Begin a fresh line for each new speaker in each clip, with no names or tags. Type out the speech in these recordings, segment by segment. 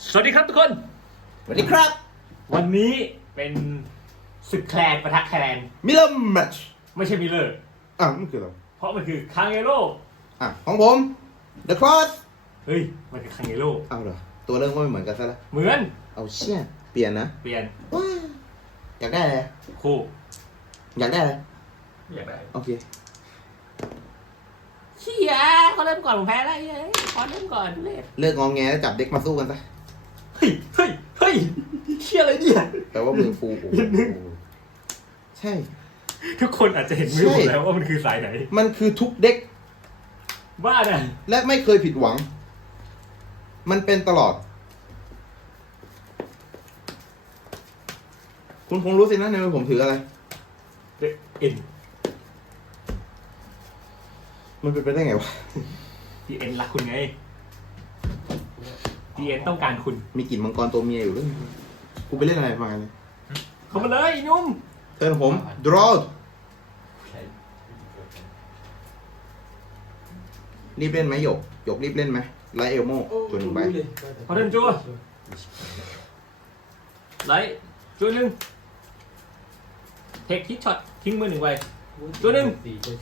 สวัสดีครับทุกคน
สวัสดีครับ
วันนี้เป็นศึกแคลนปะทะแคลน
มิลเลอร์แมทช์
ไม่ใช่มิลเลอร์
มันคืออะไร
เพราะมันคือคังเอโร่
ของผม The Cross
เฮ้ยมันคือคังเอโร่
เอาเหรอ ตัวเริ่มก็ไม่เหมือนกันซะแล้ว
เหมือน
เอาเชี่ยเปลี่ยนนะ
เปลี่ยน
ว้าอยากได้อะไร
คู่
อยากได้อะไร
อยากได้
โอเค
เชี่ยเขาเริ่มก่อนผมแพ้แล้วเฮ้ยเขาเริ่มก่อนเลย
เลิกงองแงแล้วจับเด็กมาสู้กันซะ
เฮ้ยเชี่ยอะไรเนี่ย
แปลว่ามือฟูโอ้โหใช่
ทุกคนอาจจะเห็นมือผมแล้วว่ามันคือสายไหน
มันคือทุกเด็ก
บ้าเนี่ย
และไม่เคยผิดหวัง มันเป็นตลอด คุณคงรู้สินะในมือผมถืออะไร
เอ็น
มันเป็นไปได้ไงวะ
ทีเอ็นรักคุณไงทีเอ็นต้องการคุณ
มีกลิ่นมังกรตัวเมียอยู่ด้วยกูไปเล่นอะไรมาเนี่ย
เข้ามาเลยอีนุ่ม
เทิร์นผม draw รีบเล่นไหมหยกรีบเล่นไหมไลท์เอลโม่ตัวหนึ่งใบ
ขอเดินจัวไลท์จัวหนึ่งเทคฮิตช็อตทิ้งมือหนึ่งใบตัวหนึ่ง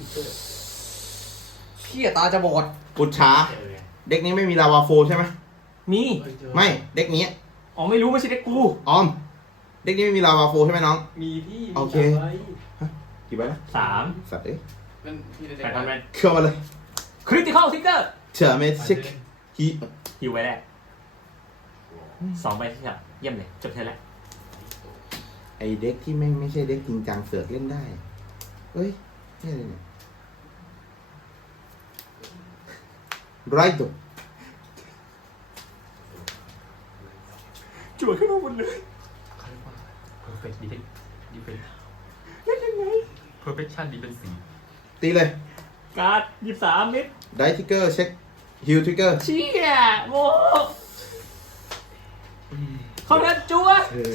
เชี่ยตาจะบอดกุดช้า เด็กนี้ไม่มีลาวาโฟใช่ไหม
มี
ไม่เด็กนี้
อ๋อไม่รู้ไม่ใช่เด็กกู
ออม เด็กนี้ไม่มีลาวาโฟใช่ไหมน้อง
มีพี่
โอเค กี่ใบนะ
สาม
สัตว์เอ้ย
มันพี่ได้
แปดพันแมน
เข้ามาเลย
คริติคอลทิกเกอร์
เชื่อไหมเช็คฮี
ฮิวไว้แรกสองใบที่จับเยี่ยมเลยจบเท่าแล้ว
ไอเด็กที่ไม่ใช่เด็กจริงจังเสือกเล่นได้เฮ้ยนี่อะไรเนี่ยไรตัว
จั่วขึ้นมาหมดเลย
เขาเรียกว่า perfect defense
เล่นยังไง
perfection defense
ตีเลย
การ์ด23มิด
ไดทิกเกอร์เช็คฮิลทิกเกอร์
เชี่ยโมเขาเดินจั่ว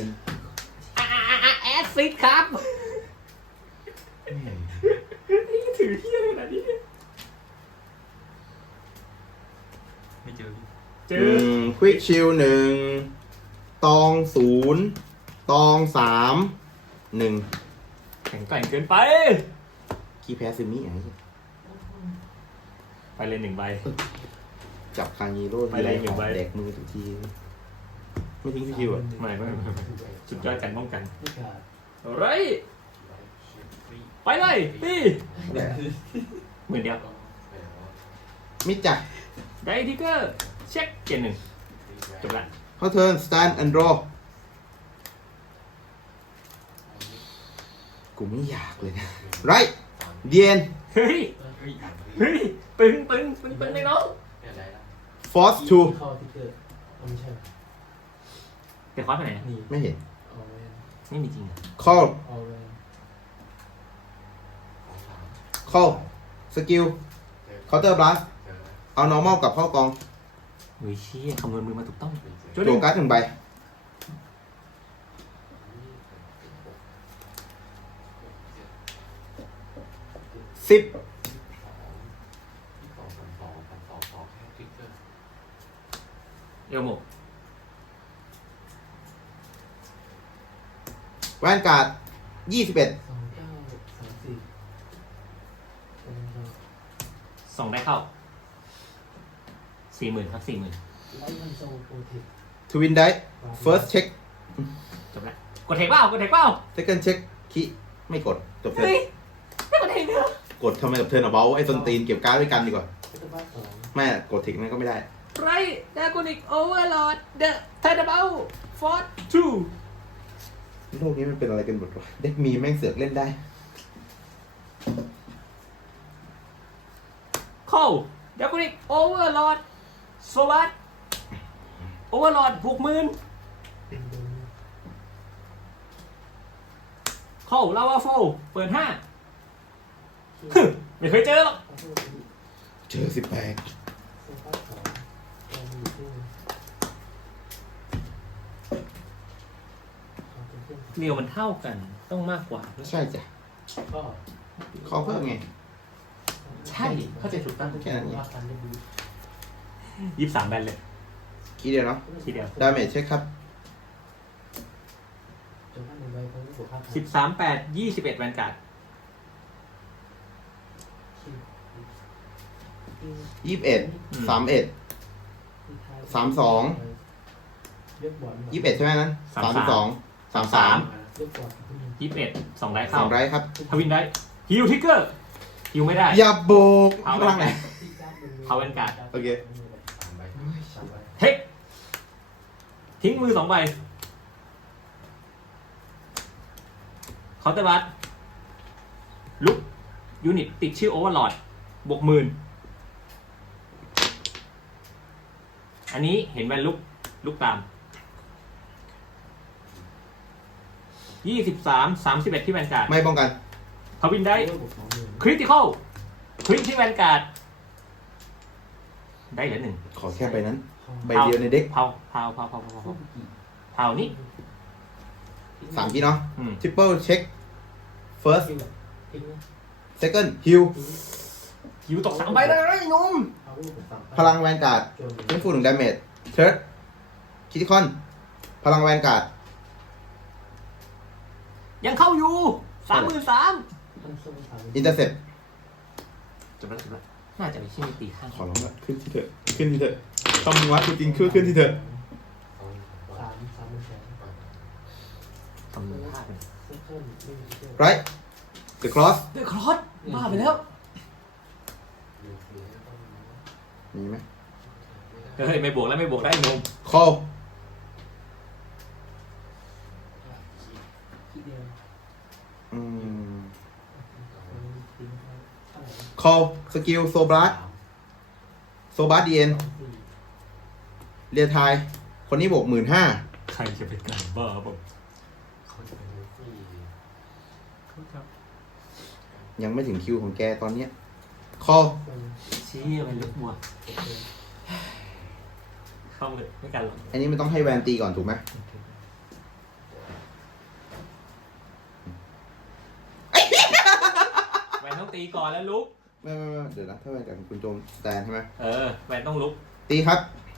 แอสซิดครับนี่ถือเที่ยอะไรขนาดนี้เนี่ย
ไม่เจอพี่
เจอ
ควิกชิลหนึ่งตองศูนย์ตองสามหนึ่ง
แข็งแกร่งเกินไป
คีแพ้ซึมิไอ้
ไปเลยหนึ่งใบ
จับคางยีโร่
ไปเลยหนึ่งใบ
แดกมือทุกที ไม่ทิ้งพี่คิวอ่ะ
ไม่สุดยอดการป้องกัน
ไม่ขาด
ไรไปเลยตี
แดก
เหมือนเดียว
มิดจ้ะ
ไดทิกเกอร์เช็คเกณฑ์หนึ่งจบละ
เข้าเทิร์นสแตนแอนด์รอกูไม่อยากเลยนะไรเดียน
เฮ้ย เฮ้ยตึงเลยน้อง
ฟอสทู
เข้าที่เกิดไม่ใช่
เดี๋ยวคว้าไปไหน
นี่
ไม่เห็น
เอาแวน
ไม่มีจริงอ่ะ
คอล
เอาแวน
คอลสกิลเคาน์เตอร์บลัสเอา normal กับเข้ากอง
เฮ้ยเชี่ยคำนวณมือมาถูกต้อง
โจการ์ดหนึ่งใบสิบ
เอลโม
แวนการ์ด21
2934
ส่งได้เข้า40,000ครับ40,000
ไลท์มันโซโปรเทค
ทวินได้ first check
จบละกดเทคเปล่า
second check คีไม่กดจบเทิร์น
เฮ้ยไม่กดเทคเนอะ
กดทำไมกับเทิร์นเอาเบาไอ้ต้นตีนเก็บการ์ดด้วยกันดีกว่า
ก็จะบ้าสอง
ไม่อะกดเทคนั่นก็ไม่ได้
ไรดากอนิกโอเวอร์ลอดเดอะเทอร์เบลฟอร์ทู
โลกนี้มันเป็นอะไรกันหมดวะเด็กมีแม่งเสือกเล่นได้
เข้าดากอนิกโอเวอร์ลอดโซลัสโอเวอร์ลอด60,000เข้าลาวาโฟเปิด5ไม่เคยเจอหรอก
เจอ18
โซฟาสองแวนอยู่ที่
เรียวมันเท่ากันต้องมากกว่า
ใช่จ้ะ
ก็
ขอเพิ่มไง
ใช่เข้าใจถูกต้อง
แค่นั้นเอง
ว่าการเล่นดี
23 แบนเลย
โอเคคีย์เดียวเนาะ
ทีเดียว
ดาเมจเช็คครับ
จนถ้าหนึ่งใบคงบวก5,000
13 8 21แวนการ์ด
21 32
ยกบอล
21ใช่ไหมนั้น32 33
ยกบอล
21 2 ได้
ส
เข้า
องไรครับ
ทวินได้ฮิวทิกเกอร์ฮิวไม่ได้
อย่าโบก
เอา
พลังไหน
เอาแวนการ์ด
โอเค
เทคทิ้งมือ2 ใบเคาน์เตอร์บัสลุกยูนิตติดชื่อโอเวอร์ลอดบวก 10,000อันนี้เห็นแวนลุกตาม23 31ที่แวนการ์ด
ไม่ป้องกัน
ทวินได้
บวก20,000
คริติคอลคริที่แวนการ์ดได้เหลือ 1
ขอแค่ใบนั้น ใบเดียวในเด็ก
เผานี่
3 คีย์เนาะ
อืม
triple check first
ทิ้งนะ
second heal
ฮิวตก3 ใบเลยไอ้หนุ่ม
เอาลูกฝั่ง
พลังแวนการ์ด
โจน
ฟื้นฟู1 damage third critical พลังแวนการ์ด
ยังเข้าอยู่ 33,000
ท่านส่งสาม
intercept
จบแล้วน่าจะไม่ใช่ตีข้าง
ขอร้องละขึ้นที่เถอะขึ้นที่เถอะคำวัดจริงๆขึ้นที่เถอะ
ทำมือพลาดเป็น
right the cross
เดือดครอสบ้าไปแล้ว
มีไหม
เฮ้ยไม่บวกแล้วไม่บวกได้หนุ่ม
call
ที่เดียว
อืม call skill so blast so blast dn เรียทายคนนี้บวก 15,000
ใครจะเป็นการบ้าบ้าง
ยังไม่ถึงคิวของแกตอนเนี้ย call
ชี้ไปลึกบวกเข้าเลยไม่กันหรอก
อันนี้มันต้องให้แวนตีก่อนถูกไหม
แวนต้องตีก่อนแล้วลุก
ไม่เดี๋ยวนะถ้าแวนกับคุณโจมสแตนใช่ไหม
แวนต้องลุก
ตีครับ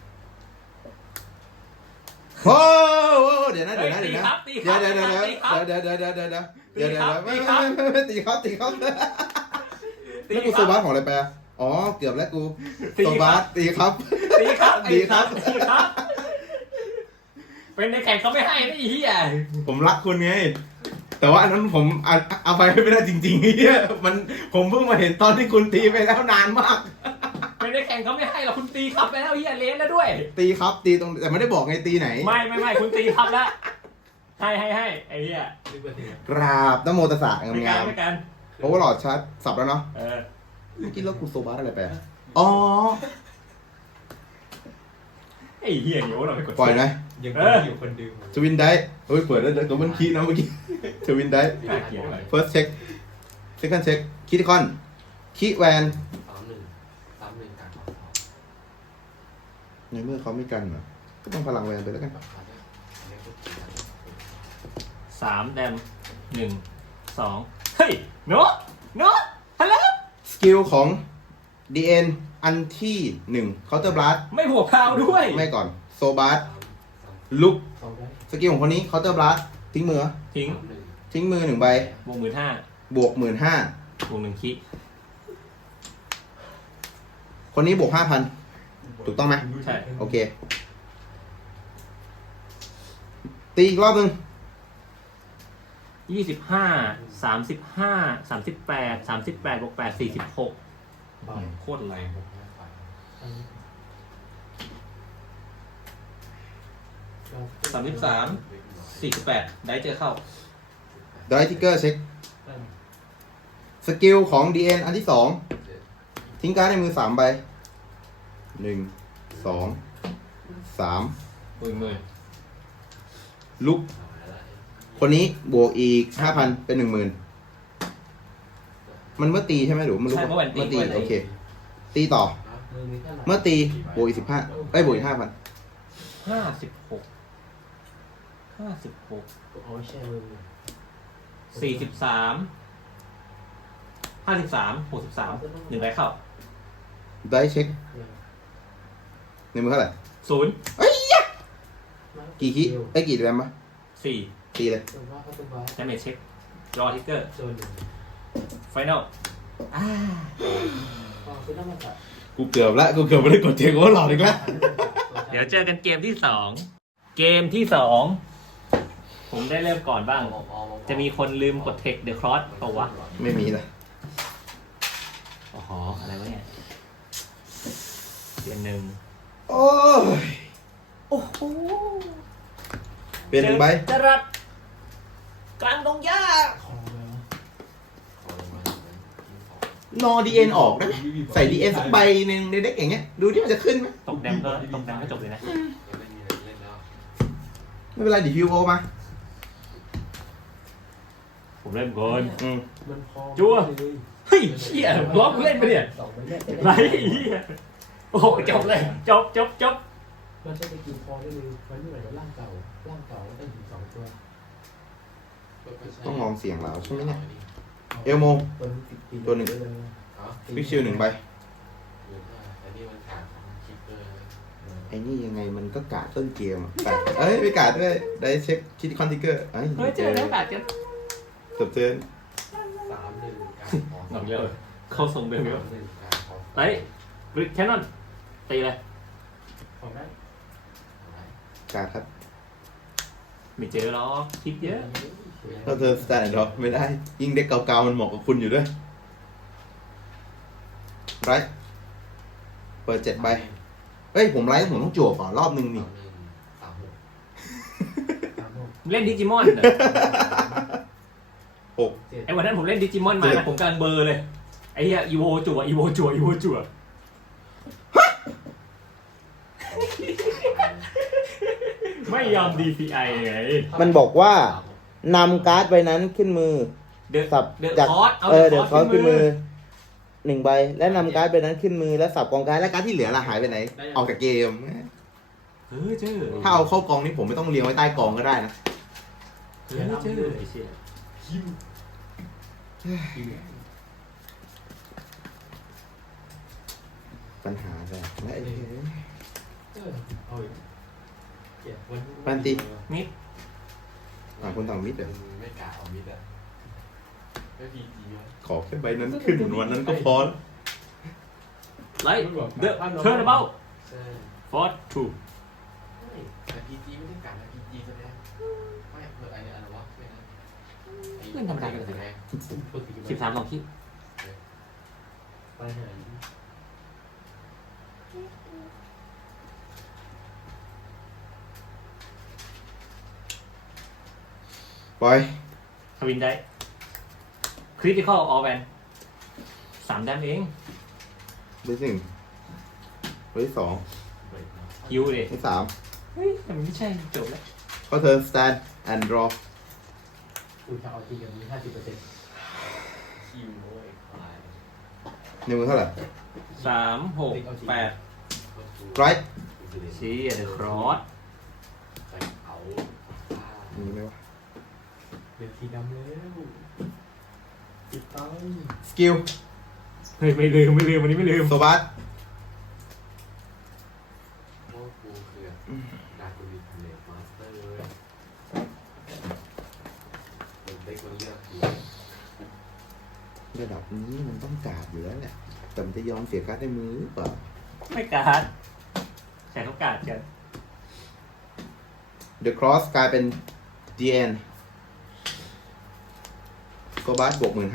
โอ้โหเดี๋ยวนะ
เฮ้ยตีครับตีครับ
เดี๋ยว
ตีครับ
เดี๋ยวไม่ตีครับตีครับ
ตี
แล้วกูโซบาสของอะไรไปอะอ๋อเกือบแล้วกู
ตี
โซ
ครับ
บาสตีครับ
ตีครับ
ตีครับ
ตีครับ เป็นในแข่งเขาไม่ให้ไม่เหี้ย
ผมรักคุณไงแต่ว่าอันนั้นผมเอาไปไม่ได้จริงๆเฮียผมเพิ่งมาเห็นตอนที่คุณตีไปแล้วนานมาก
เป็นในแข่งเขาไม่ให้หรอกคุณตีครับไปแล้วเหี้ยเลนแล้วด้วย
ตีครับตีตรงแต่ไม่ได้บอกไงตีไหน
ไม่คุณตีครับแล้วให้ไอ้เหี้ย
กราบนโมตัสสะ
ไม่
งา
กัน
ม
ไม่กัน
ๆเพราะว่าหลอดชาร์จสับแล้วเนาะ
เออ
เมื่อกี้แล้วกูโซบาสอะไรไปอะอ๋อ
ไอ้เหี้ยเดี๋ยวเราไปกด
ปล่อยไหม
ยังอยู่คนดึง
ทวินได้เฮ้ยเปิดแล้วตัวมันคีย์นะเมื่อกี้ทวินได้
น่าเกลียดเลย
first check second check คิดคอนคีแวนในเมื่อเขาไม่กันเหรอก็ต้องพลังแวนไปแล้วกัน
3 แดม 1 2 เฮ้ยโน้ฮัลโหล
สกิลของ DN อันที่1 Counter Blast
ไม่บวกพาวด้วย
ไม่ก่อนโซบาสลุก
สองได้
สกิลของคนนี้ Counter Blast ทิ้งมือ
ทิ้ง
มือ1 ใบ
บวก 15,000
บวก 15,000
บวก1 คิ
คนนี้บวก 5,000 ถูกต้องไหม
ใช่
โอเค ตีอีกรอบหนึ่ง
25 35 38 38บวก8 46
บ่าย
โคตรแรง 48 ได้เจอเข้า
ได้ทิกเกอร์เช็ค สกิลของ DN อันที่ 2 ทิ้งการ์ดในมือ 3 ใบ 1 2 3
ปุยมือ
ลุก คนนี้บวกอีก 5,000 เป็น 10,000 มันเมื่อตีใช่ไหมหรือมันลุก
ใช่เมื่อวันตี
เมื่อตี โอเค ตีต่อ เมื่อตีบวกอีก 15บวกอีก 5,000
56
เอาไว้แช่มือ
43 53 63 1 ได้เข้า
ได้เช็ค ในมือเท่าไหร่
0
เอ้ยกี่คิไอ้ยกี่แรมปะ
สี่
ตีเลย
โซบ้าเขาตัวบ้า
ดาเมจเช็ครอทิกเกอร์
โดนหนึ่ง
ไฟนอล
พอคือต้องมาตัด
กูเกือบละกูเกือบไม่ได้กดเทคโอเวอร์หลอดอีกแล้ว
เดี๋ยวเจอกันเกมที่สองเกมที่สองผมได้เริ่มก่อนบ้าง จะมีคนลืมกดเทคเดอะครอสเปล่าวะ
ไม่มีละ
อ๋ออะไรวะเนี่ยเปลี่ยนหนึ่ง
โอ้ย
โอ้โห
เปลี่ยนหนึ่งใบ
จรัสกลางดงหญ้า
คอแล้ว
นอดีเอ็นออกได้ไหมใส่ดีเอ็นสักใบหนึ่งในเด็กอย่างเงี้ยดูที่มันจะขึ้นไหม
ตกแดมก็จบเลยนะ
ไม่เป็นไรดิฮิวโอมา
ผมเริ่มก่อน
มันพอ
จั่ว เฮ้ยเชี่ยล็อกเล่นไปเนี่ย
สองไม่ได้
ไรเหี้ยโอ้โหจบเลยจบ
มันใช้ไปกินพอได้เลยมันไม่เหมือนกับร่างเก่าแล้วต้องถึง2 ตัว
ต้องลองเสียงแล้วใช่ไหมเนี่ยเอลโม ตัวหนึ่ง ฟิกชิล1ใบไอ้นี่ยังไงมันก็กาดต้นเกมอะแต่เอ้ยไม่กาดด้วยได้เช็คคิดคอนติเกอร์เอ้ย
เฮ้ยเจอแล้วบาดกัน
จบเทิร์น
หนักเยอะเข้าทรงเดิมเยอะไอ้บริกแคนนอนตีเลย
ของได้
กาดครับ
ไม่เจอหรอกคิดเยอะ
ถ้าเธอสแตนด์ดอไม่ได้ ยิ่งเด็กเก่าๆมันเหมาะกับคุณอยู่ด้วยไรเปิด7 ใบเฮ้ยผมไลฟ์ผมต้องจั่วก่อนรอบนึงนี่
เล่นดิจิมอนเหรอ
6
ไอ้วันนั้นผมเล่นดิจิมอนมานะผมกำลังเบลอร์เลยไอ้เหี้ยอีโวจั่วไม่ยอม DPI ไง
มันบอกว่านำการ์ดใบนั้นขึ้นมือ
เดอะ
สับ
เดอะ
จาก
คอร์สเอา
เดี๋ยวเขา
ขึ้
ขึ้
น
น
มื
มื
อ
อ1 ใบ และนำการ์ดใบนั้นขึ้นมือแล้วสับกองการ์ดและการ์ดที่เหลือละหายไปไหน ออกจากเกม
เจอ
ถ้าเอาเข้ากองนี้ผมไม่ต้องเรียงไว้ใต้กองก็ได้นะ
เจอไอ้เชี่ย
ปัญหาแบบและไอ้เหี้ย
เอาอีก
ปันตี
มิด
ต่างคนต่างมิดเดี๋ยว
ไม่กล้าเอามิดอ่ะไม่พีจีวะ
ขอแค่ใบนั้นขึ้นวันนั้นก็พอแล้ว
ไลท์เดอะเทิร์นเบล
ใช่
ฟอร์ทู
ไม่แต่พีจีไม่ได้กล้านะพีจีแสดงไม่เปิดอะไรวะไม่นะแสดง
13 2 คิด
ไปหา
ปล่อย
ทวินได้คริติคอลออแวน3 แดมเอง
เบสหนึ่งเบสสอง
ฮิวเลย
เบสสาม
เฮ้ยแต่มันไม่ใช่จบแล้ว
เข้าเทิร์นสแตนแอนด์รอ
คุณจะเอาจริงกับนี้50%
คิวโว้ยควาย
ในมือเท่าไหร่
3 6 8
ไรท์
ชี้เดอะครอส
ใส่เอา
มีไหมวะ
เด็กสีดำแล้วติดตั้ง
สกิล
เฮ้ยไม่ลืมวันนี้ไม่ลืม
โซบัส
โอ้กูคือดาร์กวิทเลดมาสเตอร์เลยมันได้คนเลือกกู
ระดับนี้มันต้องกาดอยู่แล้วแหละแต่มันจะยอมเสียการ์ดในมือหรือเปล่า
ไม่การ์ดใช้เขาการ์ดกัน
The Cross กลายเป็น DN โซบัสบวก15,000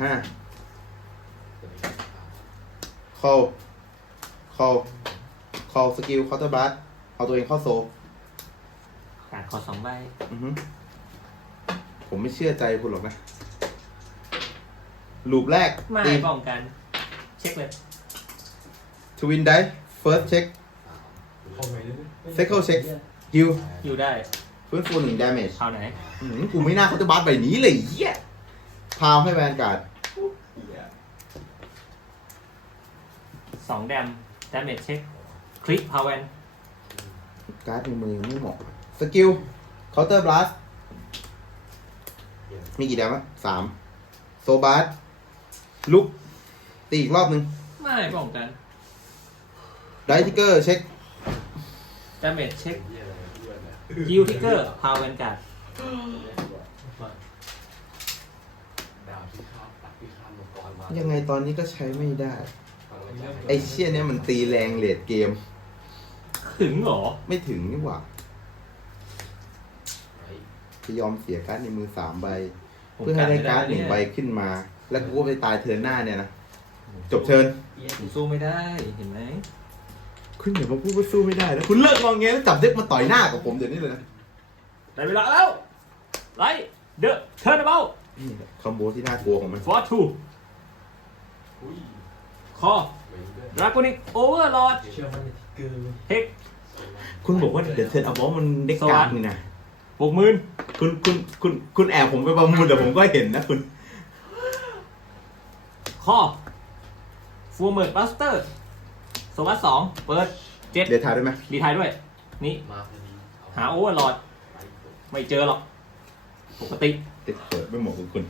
คอลสกิลเคาน์เตอร์บัสเอาตัวเองเข้าโซ
การ์ดขอ2 ใบ
อือฮึผมไม่เชื่อใจคุณหรอกนะ ลูปแรก
ไม่
ตี
ป้องกัน เช็คเลย
ทวินได้ first check
เข้าไปเลย
Cycle check heal
อยู่ได้
ฟื้นฟู1 damage
คราวไหน
กูไม่น่าเคาน์เตอร์บัสใบนี้เลยเหี้ยพาวให้แวนการ์ด
2 แดมดาเมจเช็คคลิกพาวเวน
การ์ดในมือไม่เหมาะสกิลเคาน์เตอร์บลัสมีกี่แดมวะ3โซบัสลุกตีอีกรอบนึง
ไม่ป้องกัน
ได้ทิกเกอร์เช็ค
ดาเมจเช็ค
เหี้ยอะไรเพื่อนอะ
เ
คิวทิกเกอร์พาวแวนการ์ด
ดาวที่ข้ามตัดที่ข้ามมังกรมา
ยั
ยัง
ไงตอนนี้ก็ใช้ไม่ได้ ไอ้เชี่ยเนี้ยมันตีแรงเลดเกม
ถึงเหรอ
ไม่ถึงนี่หว่าจะยอมเสียการ์ดในมือ3 ใบ เพื่อให้ได้การ์ด1 ใบขึ้นมา แล้วกูก็ไปตายเทิร์นหน้าเนี่ยนะ จบเทิร์น
ผมสู้ไม่ได้เห็นไหม
คุณอย่ามาพูดว่าสู้ไม่ได้นะคุณเลิกงองแงแล้วจับเด็กมาต่อยหน้ากับผมเดี๋ยวนี้เลยนะ
ได้เวลาแล้วไลท์เดอะเทิร์นเบล
นี่แหละคอมโบที่น่ากลัวของมัน
ฟอร์ทู
อุ้ย
คอ
เหมือนด้วย
ดราโกนิกโอเวอร์ลอด
เชื่อมันในทิกเกอร์
เทค
คุณบอกว่าเดี๋ยวเทิร์นเอาบอลมันเด็กการ์ดนี่นะ
60,000
คุณแอบผมไปประมูลแต่ผมก็เห็นนะคุณ
คอฟูเมอร์บัสเตอร์สวัสดิ์2เปิด 7
เดี๋ยวทายได้ไหม
รีไทายด้วย นี่
มาพอดี
หาโอเวอร์ลอด
ไปจบ
ไม่เจอหรอก ปกติ
เด็กเปิดไม่เหมาะกับคุณ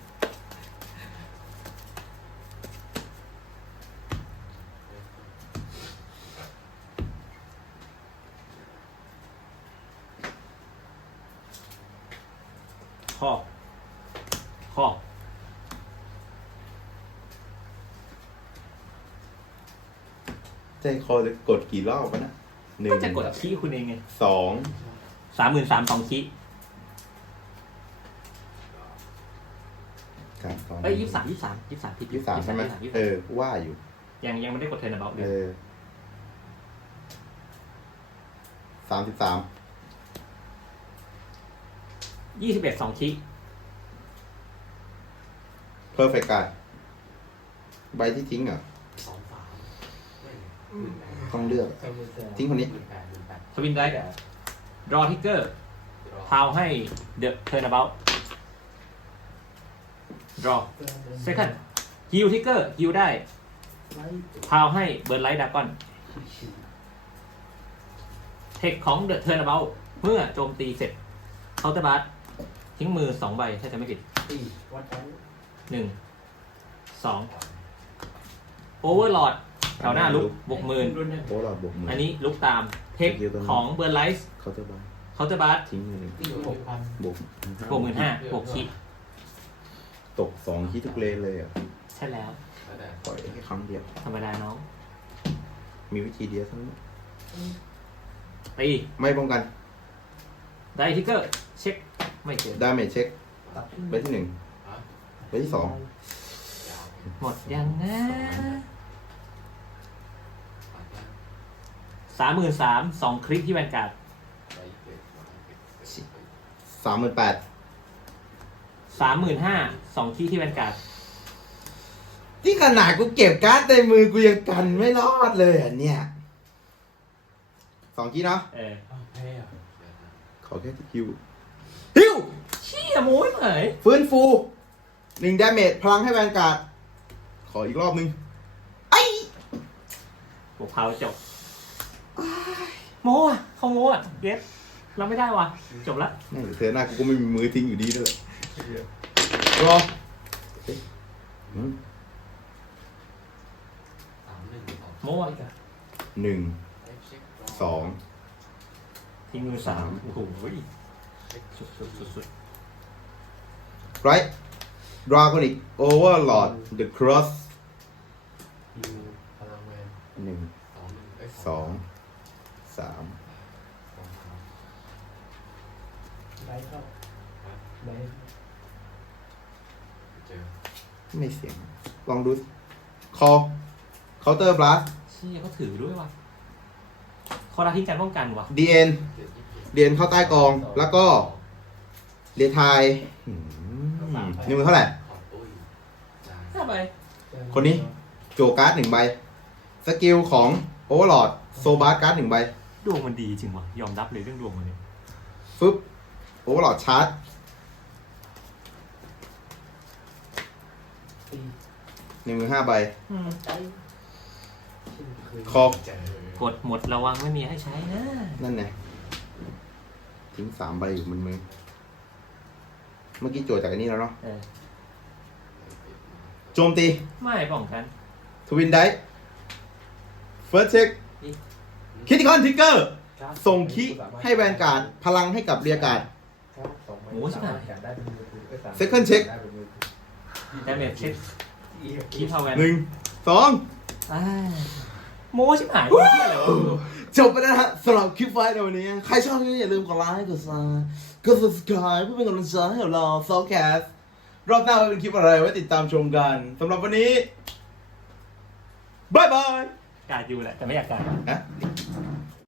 ข้อ
ใจคอจะกดกี่รอบวะนะ1
ก็จะกดคีย์คุณเองไง
2
33,000 2คีย์
การตอน
เอ้ย23ผิด
23ใช่ไหม
23
เออว่าอยู่
ยังไม่ได้กดเทอร์นเบลเล
เอย อ33
21 2คีย์
perfect card ใบที่ทิ้งเหรอ
2-3ไม่
ต้องเลือก ทิ้งคนนี้
ทวินไรท์รอทิกเกอร์ พาวให้เดอะเทอร์นเบลรอ เซคันด์ฮิวทิกเกอร์ฮิวได้ พาวให้เบิร์นไลท์ดากอน เทคของเดอะเทิร์นเบลเมื่อโจมตีเสร็จเคาน์เตอร์บาร์ทิ้งมือ 2 ใบ ถ้าจะไม่ผิด
ตีวัดกัน
1 2 โอเวอร์ลอดแถวหน้าลุกบวกหมื่น
รุ่นเนี่ย
โอ้หลอดบวกมือ
อันนี้ลุกตาม เทคของเบิร์นไลท์
เขาจะบ้า
เคาน์เตอร์บาร์
ทิ้งมือหนึ่ง
ตี6,000
บวก
บวก15,000บวกคิด
ตก2 คิดทุกเลนเลยอ่ะ
ใช่แล้ว
แล้วแต่
ปล่อยได้แค่ครั้งเดียว
ธรรมดาน้อง
มีวิธีเดียวเท่านั้น
ตี
ไม่ป้องกัน
ได้ทิกเกอร์ เช็ค ไม่เจอ
ดาเมจเช็ค
ตัด
ใบที่ 1 ใบที่ 2
ยาว
หมดยังนะ
ตัดแล้ว
33,000 2 คลิกที่แวนการ์ด
ไปเก็บมาเก็บ
38,000
35,000 2 คลิกที่แวนการ์ด
ที่ขนาดกูเก็บการ์ดในมือกูยังกันไม่รอดเลยอ่ะเนี่ย2 คิดเนาะ
เออ
แพ้อะ
ขอแค่ฮิวฮิว
เชี่ยโม้ยเหมย
ฟื้นฟู1 ดาเมจพลังให้แวนการ์ดขออีกรอบนึง ไอ้
บวกพาวจบโม้อะเขาโม้อะเก็ตเราไม่ได้ว่ะ จบละ
นี่เธอหน้ากูก็ไม่มีมือทิ้งอยู่ดีด้วยรอเอ๊ะอืม
โม้อะ
1 2
ทิ้งมือ3โอ้โหสุด
ไรท์ดราก้อนิกโอเวอร์ลอดเดอะครอส
ฮิวพลังแมน
1 2 3
ไลท์เข้าไลท์
เจอ
ไม่เสียง ลองดูคอเคาน์เตอร์บลัส
เชี่ยเขาถือด้วยว่ะเขาได้ทิ้งการป้องกันว่ะ
ดีเอ็นเดียนเข้าใต้กอง แล้วก็เรียทายนี่มือเท่าไหร่
ขอตุ้ยจ่าย
ถ้าไป
คนนี้ โจการ์ด1 ใบ สกิลของโอเวอร์ลอดโซบาร์การ์ด1 ใบ
ดวงมันดีจริงว่ะ ยอมรับเลยเรื่องดวงมันเนี่ย
ฟึบโอเวอร์ลอดชาร์จ
ตี
1 มือ 5 ใบ
ใจเช่นเคย
คอ
เจอก
ดหมดระวังไม่มีให้ใช้นะ
นั่นไงทิ้ง3 ใบอยู่บนมือ เมื่อกี้โจทย์จากอันนี้แล้วเนาะ
เออ
โจมตี
ไม่ป้องกัน
ทวินไดเฟิร์สเช็คคิติคอนทิกเกอร์ส่งคิให้แวนการ์ดพลังให้กับเรียการ์ด Second check
ดาเมจเช็คคีพาวเวอร์
1 2
โม้ชิบหายเหี้ยอะไรวะ
จบไปแล้วนะฮะสำหรับคลิปไฟล์ในวันนี้ ใครชอบก็อย่าลืมกดไลค์กดซับกด subscribe เพื่อเป็นกำลังใจให้กับเรา Soulcast รอบหน้าจะเป็นคลิปอะไรไว้ติดตามชมกันสำหรับวันนี้บายบาย
การดอยู่แหละแต่ไม่อยากการด
นะ